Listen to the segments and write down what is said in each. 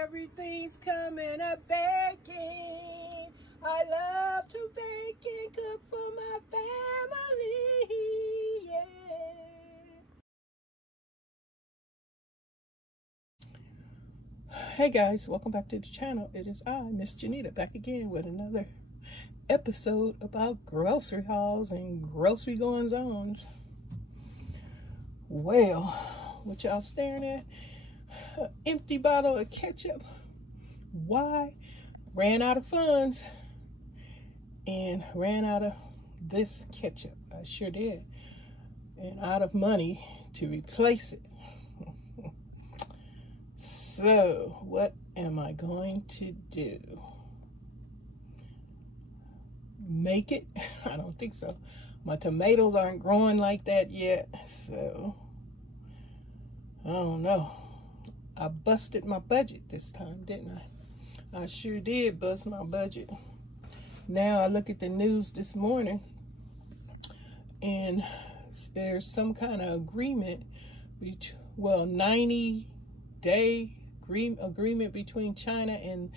Everything's coming up baking. I love to bake and cook for my family. Yeah. Hey guys, welcome back to the channel. It is I, Miss Janita, back again with another episode about grocery hauls and grocery goings-ons. Well, what y'all staring at? An empty bottle of ketchup. Why? Ran out of funds and ran out of this ketchup. I sure did. And out of money to replace it. So what am I going to do? Make it? I don't think so. My tomatoes aren't growing like that yet, so I don't know. I busted my budget this time, didn't I? I sure did bust my budget. Now I look at the news this morning and there's some kind of agreement, 90-day agreement between China and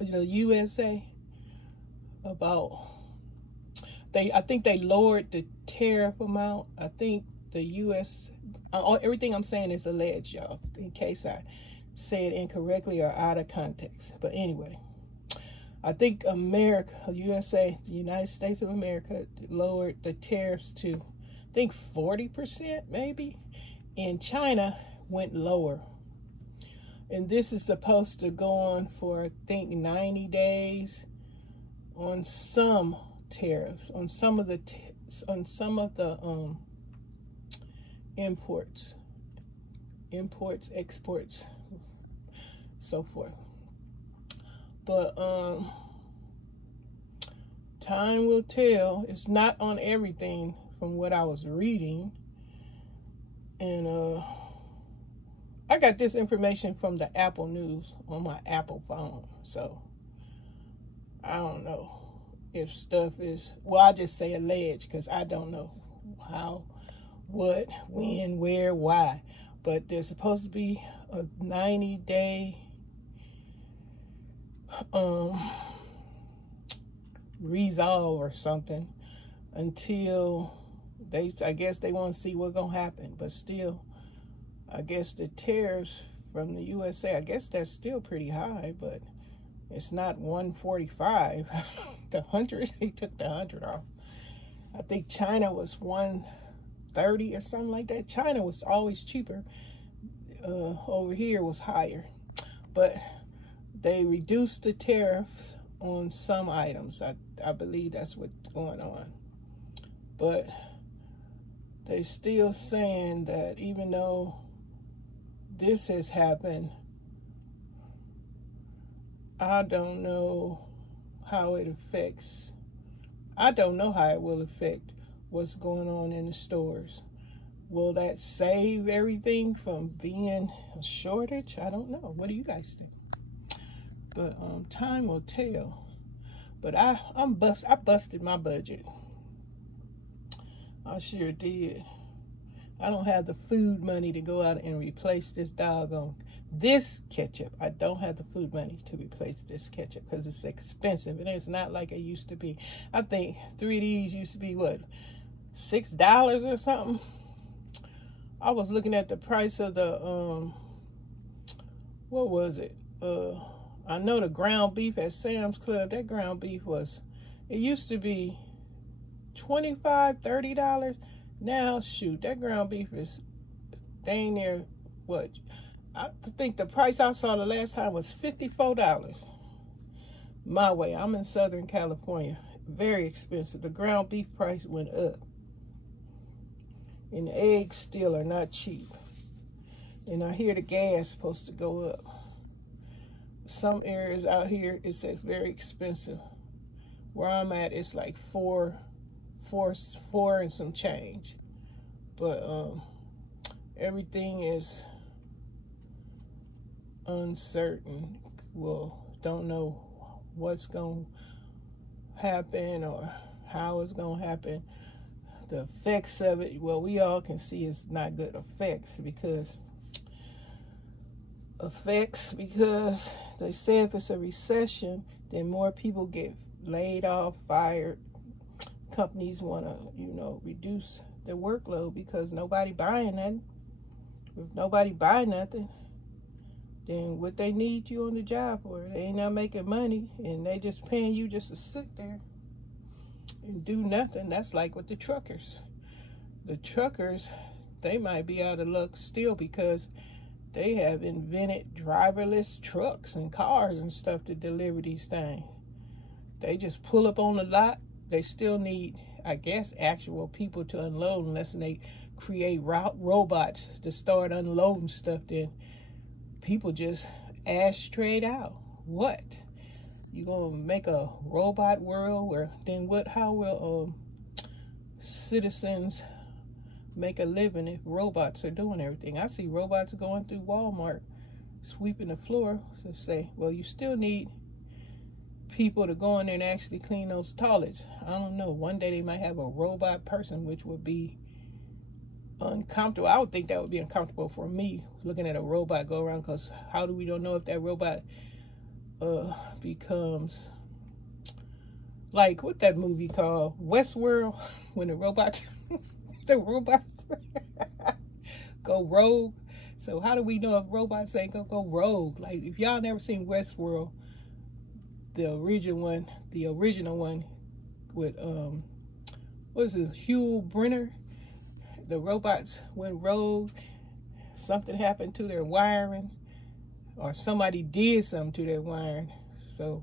the USA about, I think they lowered the tariff amount. I think the US, everything I'm saying is alleged, y'all, in case I say it incorrectly or out of context. But anyway, I think America, USA, the United States of America, lowered the tariffs to, I think 40% maybe, and China went lower. And this is supposed to go on for, I think, 90 days on some tariffs, on some of the imports, exports, so forth. But time will tell. It's not on everything from what I was reading. And I got this information from the Apple News on my Apple phone. So I don't know if stuff is, well, I just say alleged because I don't know how, what, when, where, why. But there's supposed to be a 90-day resolve or something until I guess they want to see what's gonna happen. But still, I guess the tariffs from the USA, I guess that's still pretty high, but it's not 145. The 100, they took the 100 off. I think China was 130 or something like that. China was always cheaper. Over here was higher. But they reduced the tariffs on some items. I believe that's what's going on. But they're still saying that even though this has happened, I don't know how it affects. I don't know how it will affect what's going on in the stores. Will that save everything from being a shortage? I don't know. What do you guys think? But time will tell. But I busted my budget. I sure did. I don't have the food money to go out and replace this this ketchup. I don't have the food money to replace this ketchup because it's expensive and it's not like it used to be. I think 3 of these used to be what, $6 or something. I was looking at the price of the what was it? I know the ground beef at Sam's Club, that ground beef was, it used to be $25, $30. Now, shoot, that ground beef is dang near, what? I think the price I saw the last time was $54. My way, I'm in Southern California. Very expensive. The ground beef price went up. And the eggs still are not cheap. And I hear the gas is supposed to go up. Some areas out here, it's very expensive. Where I'm at, it's like four and some change. But everything is uncertain. Well, don't know what's going to happen or how it's going to happen. The effects of it, well, we all can see it's not good effects because effects, because they say if it's a recession, then more people get laid off, fired. Companies want to, you know, reduce their workload because nobody buying nothing. If nobody buy nothing, then what they need you on the job for? They ain't not making money, and they just paying you just to sit there and do nothing. That's like with the truckers. The truckers, they might be out of luck still because they have invented driverless trucks and cars and stuff to deliver these things. They just pull up on the lot. They still need, I guess, actual people to unload, unless they create robots to start unloading stuff. Then people just ashtray out. What? You gonna make a robot world where then what? How will citizens make a living if robots are doing everything? I see robots going through Walmart sweeping the floor. So say, well, you still need people to go in there and actually clean those toilets. I don't know. One day they might have a robot person, which would be uncomfortable. I would think that would be uncomfortable for me, looking at a robot go around, because how do we don't know if that robot becomes like what that movie called Westworld, when the robots go rogue. So how do we know if robots ain't gonna go rogue? Like, if y'all never seen Westworld, the original one with what is it, Hugh Brenner, the robots went rogue. Something happened to their wiring, or somebody did something to their wiring. So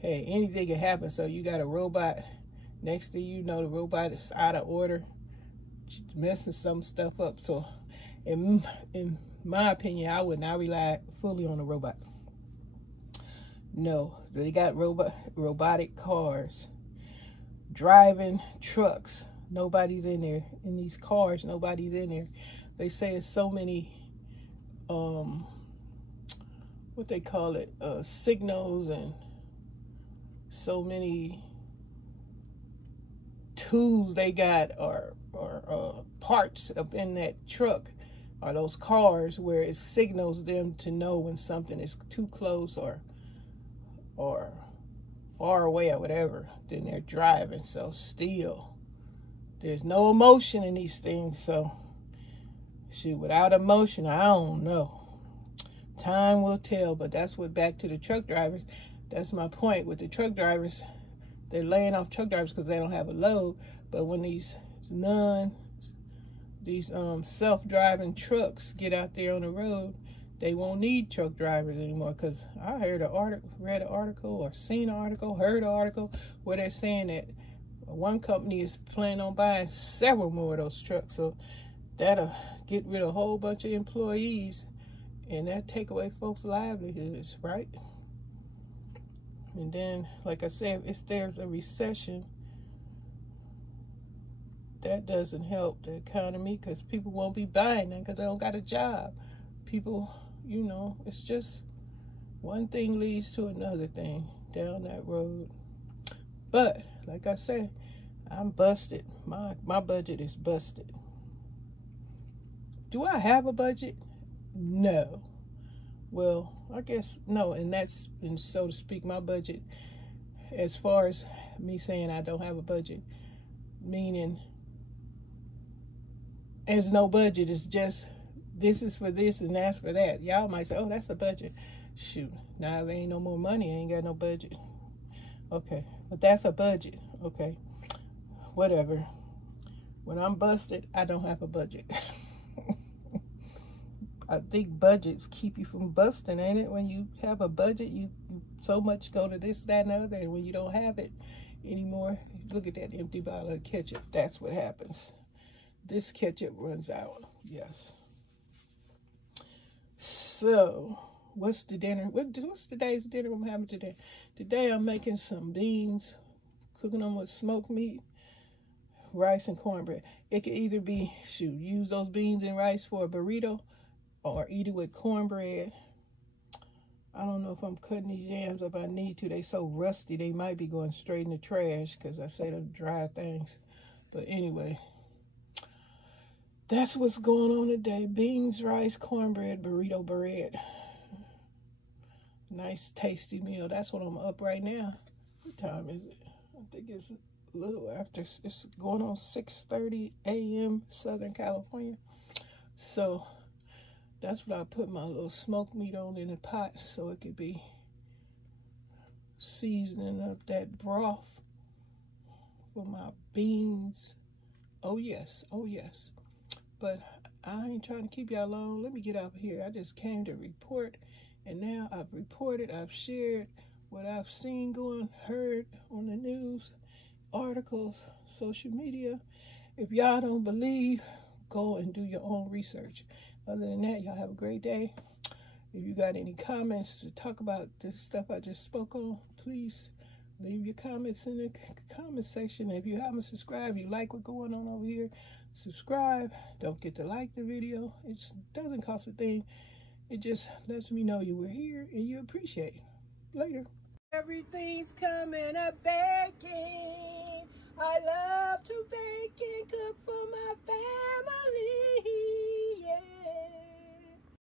hey, anything can happen. So you got a robot, next thing you know, the robot is out of order, messing some stuff up. So in my opinion, I would not rely fully on a robot. No, they got robotic cars, driving trucks. Nobody's in there. In these cars, nobody's in there. They say it's so many, what they call it, signals, and so many tools they got, or parts up in that truck or those cars, where it signals them to know when something is too close or far away or whatever. Then they're driving. So still, there's no emotion in these things. So shoot, without emotion, I don't know. Time will tell. But that's what, back to the truck drivers. That's my point with the truck drivers. They're laying off truck drivers because they don't have a load. But when these self-driving trucks get out there on the road, they won't need truck drivers anymore. Because I heard read an article, or seen an article, heard an article where they're saying that one company is planning on buying several more of those trucks. So that'll get rid of a whole bunch of employees, and that take away folks' livelihoods, right? And then, like I said, if there's a recession, that doesn't help the economy, because people won't be buying them because they don't got a job. People, you know, it's just one thing leads to another thing down that road. But like I said, I'm busted. My budget is busted. Do I have a budget? No. Well, I guess no, and that's, and so to speak, my budget, as far as me saying I don't have a budget, meaning there's no budget. It's just this is for this and that's for that. Y'all might say, oh, that's a budget. Shoot, now there ain't no more money, I ain't got no budget. Okay, but that's a budget. Okay, whatever. When I'm busted, I don't have a budget. I think budgets keep you from busting, ain't it? When you have a budget, you so much go to this, that, and the other, and when you don't have it anymore, look at that empty bottle of ketchup. That's what happens. This ketchup runs out. Yes. So, what's the dinner? What's today's dinner I'm having today? Today I'm making some beans, cooking them with smoked meat, rice, and cornbread. It could either be, use those beans and rice for a burrito, or eat it with cornbread. I don't know if I'm cutting these yams up. I need to. They so rusty, they might be going straight in the trash, because I say them dry things. But anyway, that's what's going on today. Beans, rice, cornbread, burrito bread. Nice tasty meal. That's what I'm up right now. What time is it? I think it's a little after. It's going on 6:30 a.m. Southern California. So that's what I put my little smoked meat on in the pot so it could be seasoning up that broth for my beans. Oh yes, oh yes. But I ain't trying to keep y'all long. Let me get out of here. I just came to report, and now I've reported, I've shared what I've seen, heard on the news, articles, social media. If y'all don't believe, go and do your own research. Other than that, y'all have a great day. If you got any comments to talk about this stuff I just spoke on, please leave your comments in the comment section. If you haven't subscribed, you like what's going on over here, subscribe. Don't forget to like the video. It doesn't cost a thing. It just lets me know you were here and you appreciate it. Later. Everything's coming up baking. I love